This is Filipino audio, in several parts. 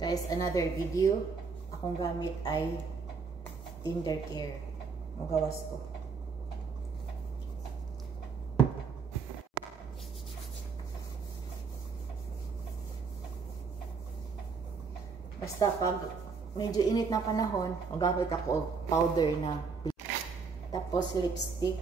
Guys, another video. Akong gamit ay Tinder Care. Magawas ko. Basta pag medyo init na panahon, magamit ako powder na. Tapos lipstick.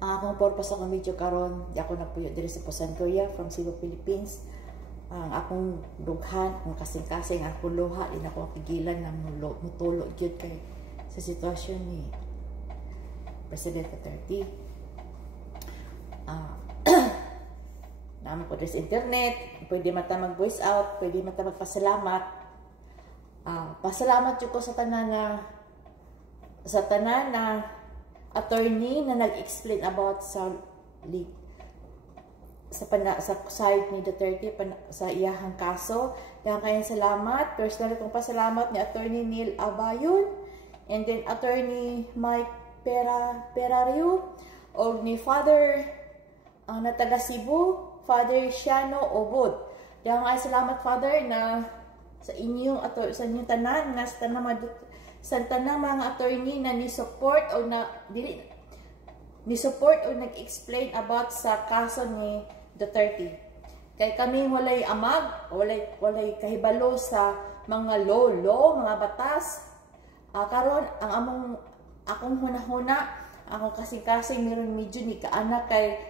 Ang akong purpose akong video karon, di ako nagpuyo diri sa Busan, Korea, from Cebu, Philippines. Ang akong dughan, ang kasing-kasing, ang luha, din ako pigilan na mutulo gyud kay sa sitwasyon ni President Duterte. Naman po sa internet, pwede mata mag-voice out, pwede mata magpasalamat. Pasalamat yun ko sa tanan na attorney na nag-explain about sa side ni Duterte sa iyahang kaso. Kaya kayang salamat. Personally kong pasalamat ni Attorney Neil Abayon, and then Attorney Mike Perario, o ni Father na taga Cebu, Father Shiano Obod. Kaya kayang salamat, Father, na sa inyong tanan, na sa tanang mga attorney na ni-support o nag-explain about sa kaso ni Duterte. Kaya kami walay amag, walay kahibalo sa mga law, mga batas. Karon ang akong hunahuna, akong kasing-kasing meron medyo ni kaanak kay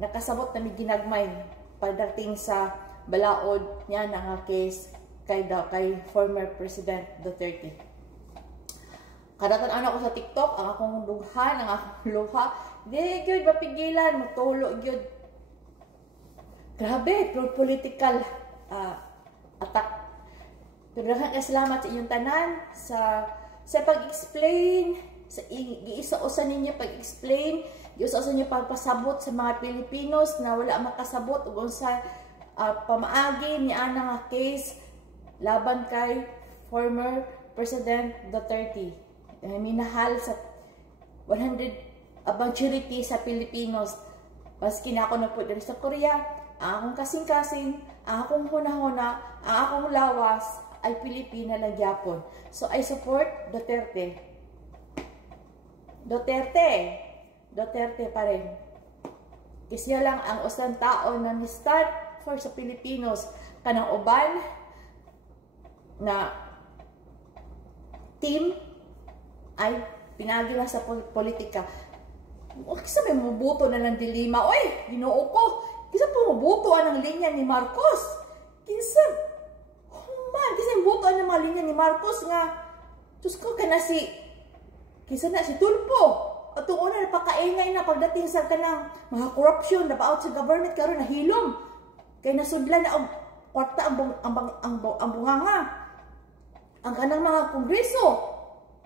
nakasabot na may ginagmay pagdating sa balaod niya nga case kay former President Duterte. Kadatan anak ko sa TikTok, ang akong dughan, ang akong luha, di gyud mapigilan, mutulo gyud. Grabe, political attack. Pero salamat sa inyong tanan sa pag-explain, sa giisa-usa ninyo pag-explain, giisa-usa ninyo pagpasabot sa mga Pilipinos na wala makasabot ug unsa pamaagi ni ana nga case laban kay former President Duterte. Minahal sa 100 majority sa Pilipinos. Maski na ako na po dito sa Korea, ang akong kasing-kasing, ang akong huna-huna, ang akong lawas ay Pilipina lang gyapon. So I support Duterte. Duterte pa rin. Kasi lang ang usang tao na ni-start for sa Pilipinos kanang uban na team ay pinagi lang sa politika. Kisa may mabuto na ng dilima. Oy, ginoo ko. Kisa po mabuto ang linya ni Marcos. Kisa mabuto ang mga linya ni Marcos nga. Diyos ko, kisa na si Tulpo. At itong una, napakaingay na pagdating sa kanang mga corruption, napaot sa government, karon nahilom. Kaya nasudlan na ang kwarta ang bunganga. Ang kanang mga kongreso,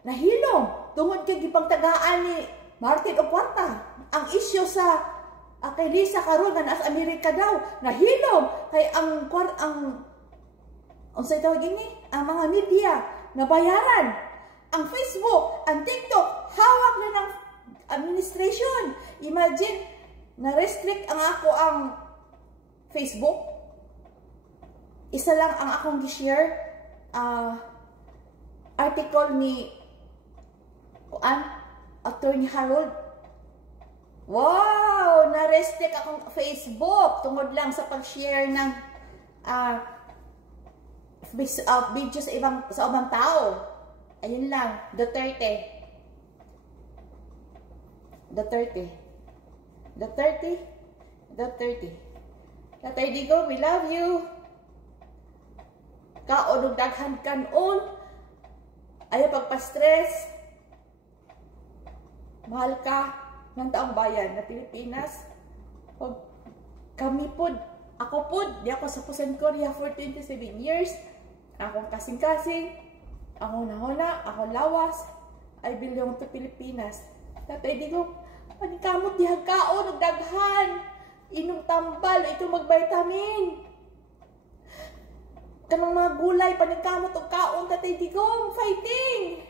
nahilom. Tungod kay gipangtagaan ni Martin o kwarta. Ang isyo sa kay Lisa karon nga nasa Amerika daw, nahilom. Kay ang unsay tawag ini? Ang mga media nabayaran. Ang Facebook, ang TikTok, hawak na ng administration. Imagine, na-restrict ang Facebook. Isa lang ang akong gi-share article ni Attorney Harold. Wow! Na-restrict akong Facebook tungod lang sa pag-share ng video sa ibang tao. Ayun lang, Duterte. Tatay Digo, we love you. Kaon og daghan kanon. Ayaw pagpa-stress. Mahal ka ng taong bayan na Pilipinas. Kami pod, ako pod, di ako sa Busan, Korea for 27 years. Akong kasing-kasing, ako nahuna, ako lawas, I belong to Pilipinas. Tatay Digo, panikamot di hagkaon og daghan. Inom tambal, ito mag-vitamin. Kanang mga gulay, panikamot og kaon, Tatay Digong, fighting!